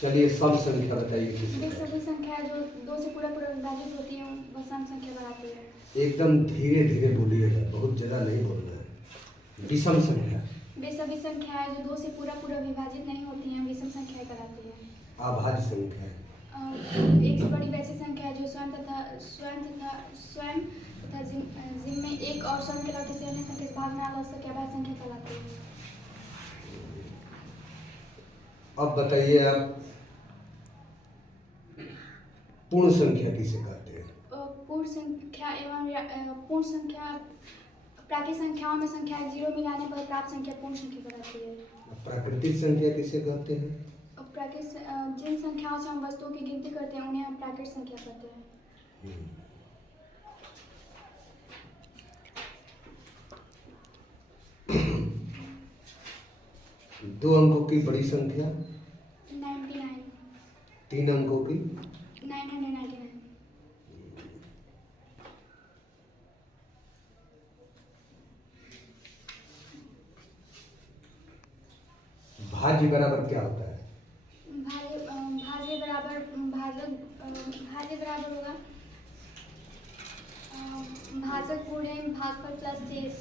चलिए सम संख्या बताइए किसे वे सभी संख्या जो 2 से पूरा पूरा विभाजित होती हैं वह सम संख्या कहलाती है। एकदम धीरे धीरे बोलिएगा, बहुत ज़्यादा नहीं बोलना है। विषम संख्या वे सभी संख्याएं जो 2 से पूरा पूरा विभाजित नहीं होती हैं विषम संख्या कहलाती है। अभाज्य संख्या एक से बड़ी वैसी संख्या है जो स्वयं तथा जिनमें एक और स्वयं के अलावा किसी अन्य संख्या से भाग ना ला सके अभाज्य संख्या कहलाती है। अब बताइए आप पूर्ण संख्या किसे कहते हैं? पूर्ण संख्या एवं पूर्ण संख्या प्राकृतिक संख्याओं में संख्या 0 मिलाने पर प्राप्त संख्या पूर्ण संख्या कहलाती है। प्राकृतिक संख्या किसे कहते हैं? जिन संख्याओं से हम वस्तुओं की गिनती करते हैं उन्हें हम प्राकृतिक संख्या कहते हैं। दो अंकों की बड़ी संख्या 99, 3 अंकों की 999, भाज्य बराबर क्या होता है? भाज्य बराबर होगा भाजक गुणे भागफल प्लस शेष।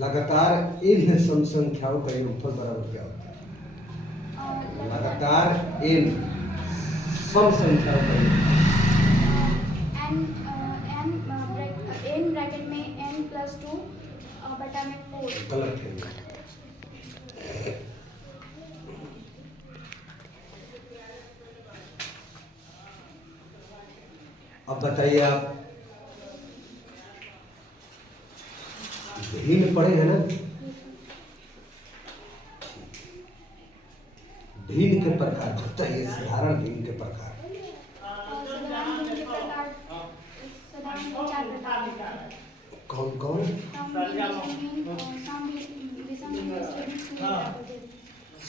लगातार इन सम संख्याओं का योगफल बराबर क्या होता है? लगातार इन सम संख्याओं का योगफल n ब्रैकेट में n+2 बटा में 4। गलत है। अब बताइए आप भिन्न पढ़े हैं ना? भिन्न के प्रकार बताइए, साधारण भिन्न के प्रकार। कौन कौन?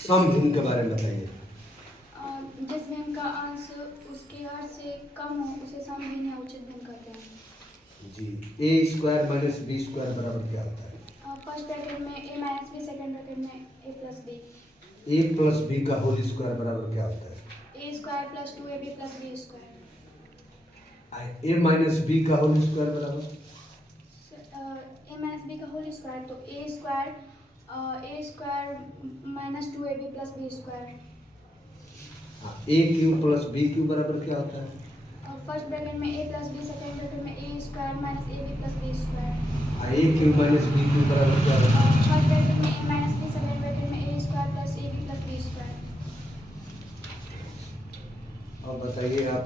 सम भिन्न के बारे में बताइए। जिस भिन्न का अंश उसके हर से कम हो उसे सम भिन्न या उचित भिन्न कहते हैं। जी। a² - b² बराबर क्या होता है? फर्स्ट ब्रैकेट में a - b, सेकंड ब्रैकेट में a + b। a + b का होल स्क्वायर बराबर क्या होता है? a² + 2ab + b²। a - b का होल स्क्वायर बराबर a - b का होल स्क्वायर तो a² - 2ab + b²। a³ + b³ बराबर क्या होता है? फर्स्ट ब्रैकेट में a + b, सेकंड ब्रैकेट में a² - ab + b²। a³ - b³ बराबर क्या होता है? फर्स्ट ब्रैकेट में a - b, सेकंड ब्रैकेट में a² + ab + b²। अब बताइए आप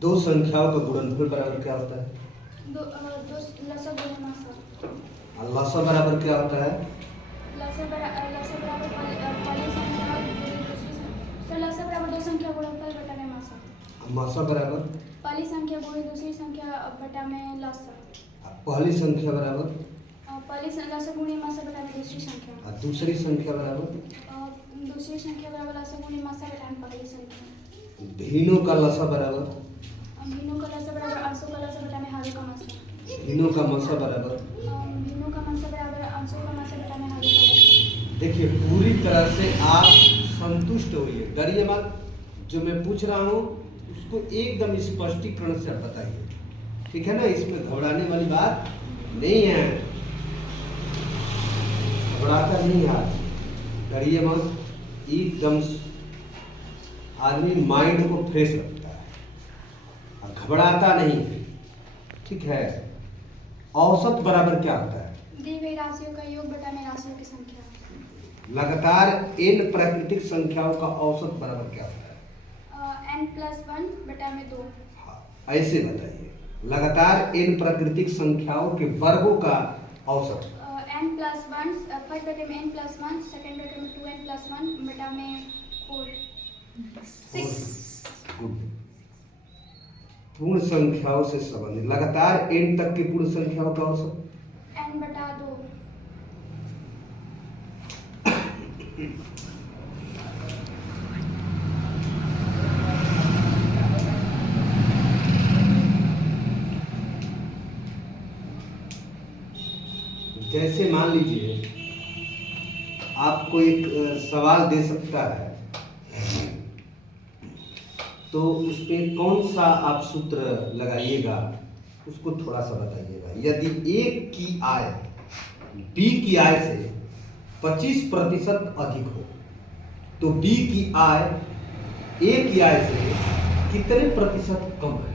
दो संख्याओं का गुणनफल बराबर क्या होता है? लसा गुणे मासा। और लसा बराबर क्या होता है? लसा बराबर पहली संख्या गुणे दूसरी संख्या। सर लसा बराबर दो संख्या गुणनफल बटा में मासा। और मासा बराबर पहली संख्या गुणे दूसरी संख्या बटा में लसा। पहली संख्या बराबर लसा गुणे मासा बटा में दूसरी संख्या। और दूसरी संख्या बराबर दूसरी संख्या बराबर लसा गुणे मासा बटा में पहली संख्या। भिन्नों का लसा बराबर भिन्नों का लसा बराबर अंशों का लसा बटा में हरों का मासा। भिन्नों का मासा बराबर भिन्नों का मासा बराबर अंशों का मासा बटा में हरों का लसा। देखिए पूरी तरह से आप संतुष्ट होइए, डरिए मत। जो मैं पूछ रहा हूँ उसको एकदम स्पष्टीकरण से बताइए, ठीक है ना? इसमें घबराने वाली बात नहीं है, घबराता नहीं आज, डरिए मत। एकदम आदमी माइंड को फ्रेश रखता है और घबराता नहीं है, ठीक है? औसत बराबर क्या होता है? दी गई राशियों का योग बटा में राशियों की संख्या। लगातार n प्राकृतिक संख्याओं का औसत बराबर क्या होता है? n+1 बटा में 2। हाँ, ऐसे बताइए। लगातार n प्राकृतिक संख्याओं के वर्गों का औसत n+1 फर्स्ट ब्रैकेट में n+1, सेकंड ब्रैकेट में 2n+1 बटा में 4 6। गुड। पूर्ण संख्याओं से संबंधित लगातार n तक की पूर्ण संख्याओं का औसत n बटा 2। जैसे मान लीजिए आपको एक सवाल दे सकता है, तो उस पे कौन सा आप सूत्र लगाइएगा उसको थोड़ा सा बताइएगा। यदि एक की आय बी की आय से 25% अधिक हो तो बी की आय ए की आय से कितने प्रतिशत कम है,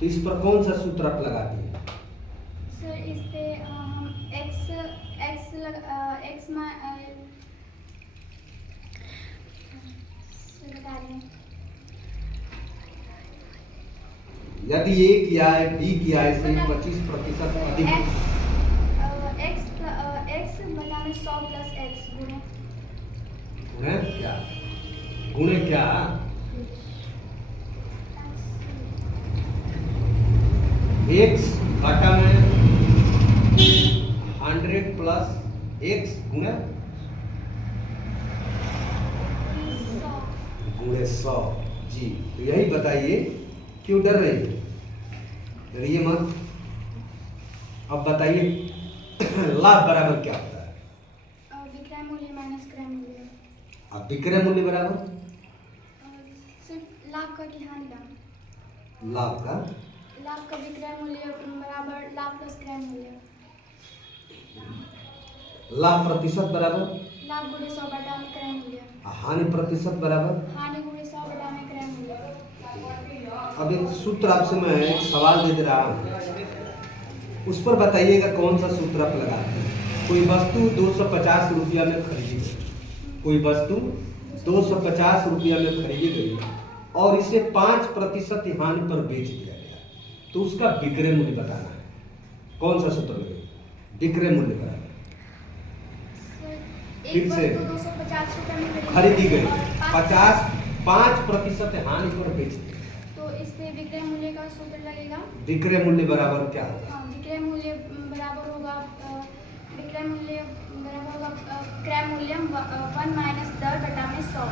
तो इस पर कौन सा सूत्र आप लगाते हैं? सर इस पे हम बता रहे हैं। यदि ए की आय बी की आय से 25% अधिक एक्स बटा में 100 प्लस एक्स गुणे क्या, गुणे क्या, एक्स घटा में 100 प्लस एक्स गुणे 100। जी, तो यही बताइए, क्यों डर रही है? डरिए मत। अब बताइए लाभ बराबर क्या होता है? विक्रय मूल्य माइनस क्रय मूल्य। अब विक्रय मूल्य बराबर सिर्फ लाभ का कि हानि का? लाभ का विक्रय मूल्य बराबर लाभ प्लस क्रय मूल्य। लाभ प्रतिशत बराबर लाभ गुणे 100 बटा में क्रय मूल्य। हानि प्रतिशत बराबर हानि गुणे 100 बटा में क्रय मूल्य। अब एक सूत्र आपसे मैं एक सवाल दे रहा हूँ, उस पर बताइएगा कौन सा सूत्र आप लगाते हैं। कोई वस्तु 250 रुपया में खरीदी गई, कोई वस्तु 250 रुपया में खरीदी गई और इसे 5% हानि पर बेच दिया गया, तो उसका विक्रय मूल्य बताना है। कौन सा सूत्र लगेगा? विक्रय मूल्य बराबर फिर से 250 रुपये में खरीदी गई, 5% हानि पर बेच दी, तो इस पे विक्रय मूल्य का सूत्र लगेगा। विक्रय मूल्य बराबर क्या होगा? हाँ, विक्रय मूल्य बराबर होगा क्रय मूल्य 1 माइनस 10 बटा में 100।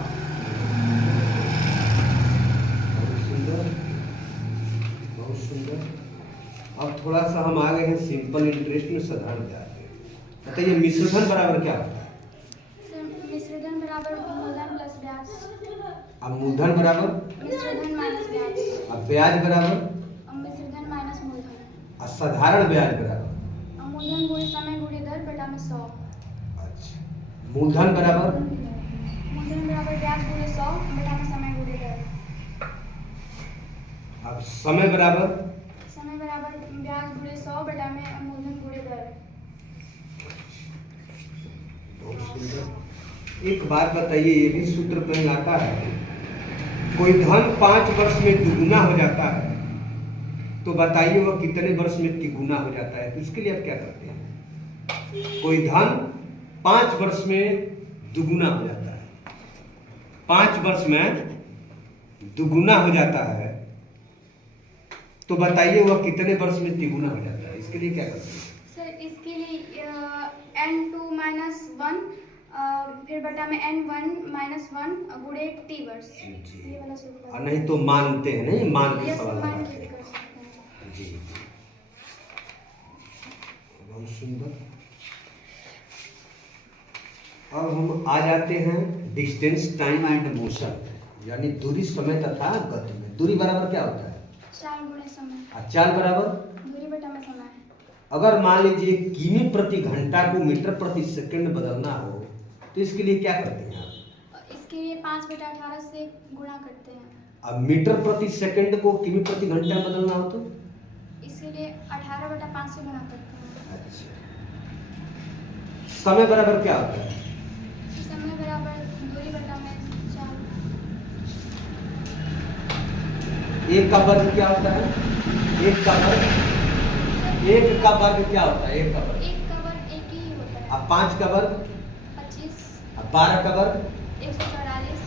बहुत सुंदर, बहुत सुंदर। अब थोड़ा सा हम आ गए हैं सिंपल इंटरेस्ट में, साधारण ब्याज में। बताइए मिश्रधन बराबर क्या होता है? मिश्रधन बराबर मूलधन प्लस ब्याज। अब मूलधन बराबर मिश्रधन माइनस ब्याज। अब ब्याज बराबर मिश्रधन माइनस मूलधन। और साधारण ब्याज बराबर मूलधन गुणे समय गुणे दर बटा में 100। अच्छा, मूलधन बराबर ब्याज गुणे 100 बटा में समय गुणे दर। अब समय बराबर ब्याज गुणे 100 बटा में मूलधन गुणे दर। बहुत सुंदर। एक बात बताइए, ये भी सूत्र में आता है, कोई धन 5 वर्ष में दुगुना हो जाता है, तो बताइए वह कितने वर्ष में तिगुना हो जाता है? तो इसके लिए आप क्या करते हैं? कोई धन 5 वर्ष में दुगुना हो जाता है, 5 वर्ष में दुगुना हो जाता है, तो बताइए वह कितने वर्ष में तिगुना हो जाता है? इसके लिए क्या करते हैं? सर इसके लिए n2 माइनस 1 फिर बटा में n1 माइनस 1 गुणे t वर्ष। ये वाला सूत्र। और नहीं तो मानते हैं, नहीं मान के यस, सवाल मान लगाते के भी हैं। कर सकते हैं। जी, बहुत सुंदर। अब हम आ जाते हैं डिस्टेंस टाइम एंड मोशन, यानी दूरी समय तथा गति में। दूरी बराबर क्या होता है? चाल गुणे समय। और चाल बराबर दूरी बटा में समय। अगर मान लीजिए किमी प्रति घंटा को मीटर प्रति सेकंड बदलना हो, तो इसके लिए क्या करते हैं आप? इसके लिए 5/18 से गुणा करते हैं। अब मीटर प्रति सेकंड को किमी प्रति घंटा में बदलना हो तो इसके लिए 18/5 से गुणा करते हैं। अच्छा, समय बराबर क्या होता है? समय बराबर दूरी बटा में चाल। एक का वर्ग क्या होता है? एक का वर्ग क्या होता है? एक का वर्ग एक ही होता है। अब 5 का वर्ग 25। अब 12 का वर्ग 144।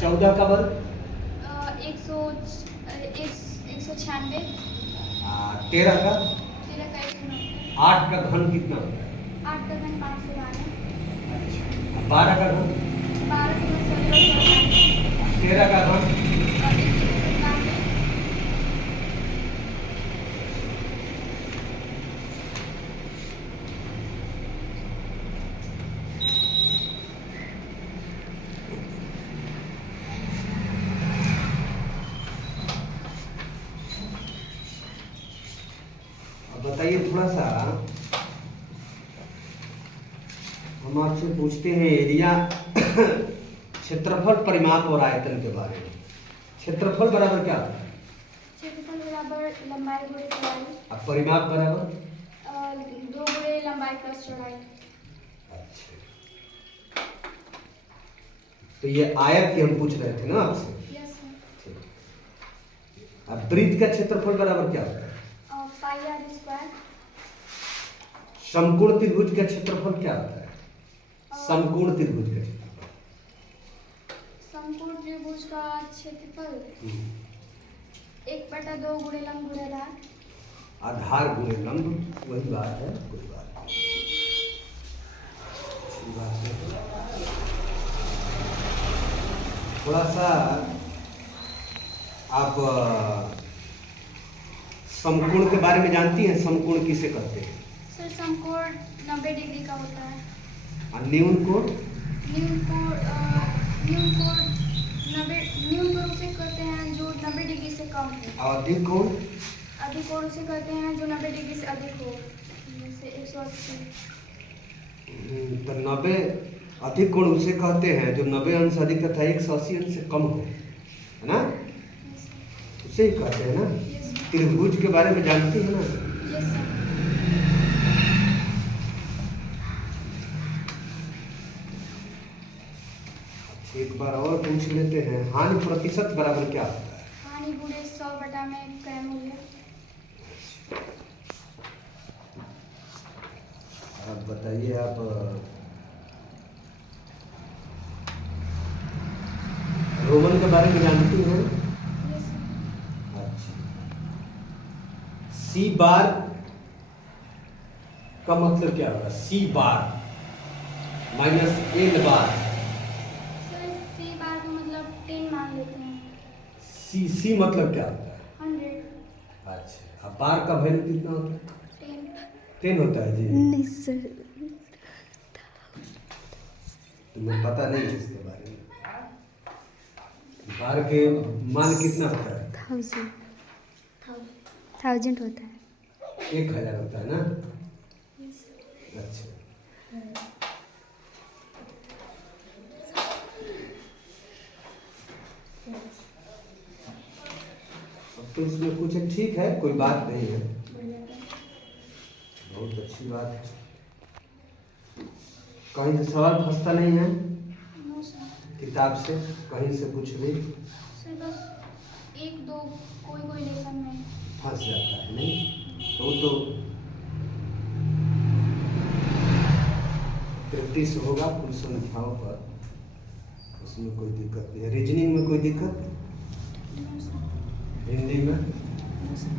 14 का वर्ग 196। 13 का 190। 8 का घन कितना होता है? 8 का घन 592। अच्छा, अब 12 का घन 12 का घन 1792। 13 का घन 197। हम आपसे पूछते हैं एरिया क्षेत्रफल, परिमाप और आयतन के बारे में। क्षेत्रफल बराबर क्या होता है? क्षेत्रफल बराबर लंबाई गुणे चौड़ाई। अब परिमाप बराबर 2 गुणे लंबाई प्लस चौड़ाई। अच्छा, तो ये आयत की हम पूछ रहे थे ना आपसे। Yes sir. ठीक। अब वृत्त का क्षेत्रफल बराबर क्या होता है? पाई आर स्क्वायर। समकोण त्रिभुज का क्षेत्रफल क्या होता है? समकोण त्रिभुज का क्षेत्रफल। समकोण त्रिभुज का क्षेत्रफल 1/2 गुणे लंब गुणे आधार। आधार गुणे लंब, वही बात है, कोई बात नहीं। अच्छी बात है। थोड़ा सा आप समकोण के बारे में जानती हैं? समकोण किसे कहते हैं? सर समकोण 90 डिग्री का होता है। और न्यून कोण? न्यून कोण उसे कहते हैं जो 90 डिग्री से कम हो। और अधिक कोण? अधिक कोण उसे कहते हैं जो 90 डिग्री से अधिक हो, जैसे 180। तो 90 अधिक कोण उसे कहते हैं जो 90 अंश अधिक तथा 180 अंश से कम हो, है ना? उसे ही कहते हैं ना। त्रिभुज के बारे में जानती है ना? Yes sir. एक बार और पूछ लेते हैं, हानि प्रतिशत बराबर क्या होता है? हानि गुणे 100 में क्रय मूल्य। आप बताइए, आप रोमन के बारे में जानती हैं? Yes sir. अच्छा, सी बार का मतलब क्या होगा? सी बार माइनस एल बार। सर सी बार का मतलब 10 मान लेते हैं। सी मतलब क्या होता है? 100। अच्छा, अब बार का वैल्यू कितना होता है? 10। 10 होता है जी। नहीं सर, तुम्हें पता नहीं है इसके बारे में। बार के मान कितना होता है? 1000 होता है। 1000 होता है ना? अच्छा, अब तो इसमें कुछ ठीक है, कोई बात नहीं है, बहुत अच्छी बात है। कहीं से सवाल फंसता नहीं है? No sir. किताब से कहीं से कुछ भी सर बस 1-2 कोई लेसन में फंस जाता है नहीं? तो प्रैक्टिस होगा कुछ संख्याओं पर, उसमें कोई दिक्कत नहीं है। रीजनिंग में कोई दिक्कत? No sir. हिंदी में? No sir.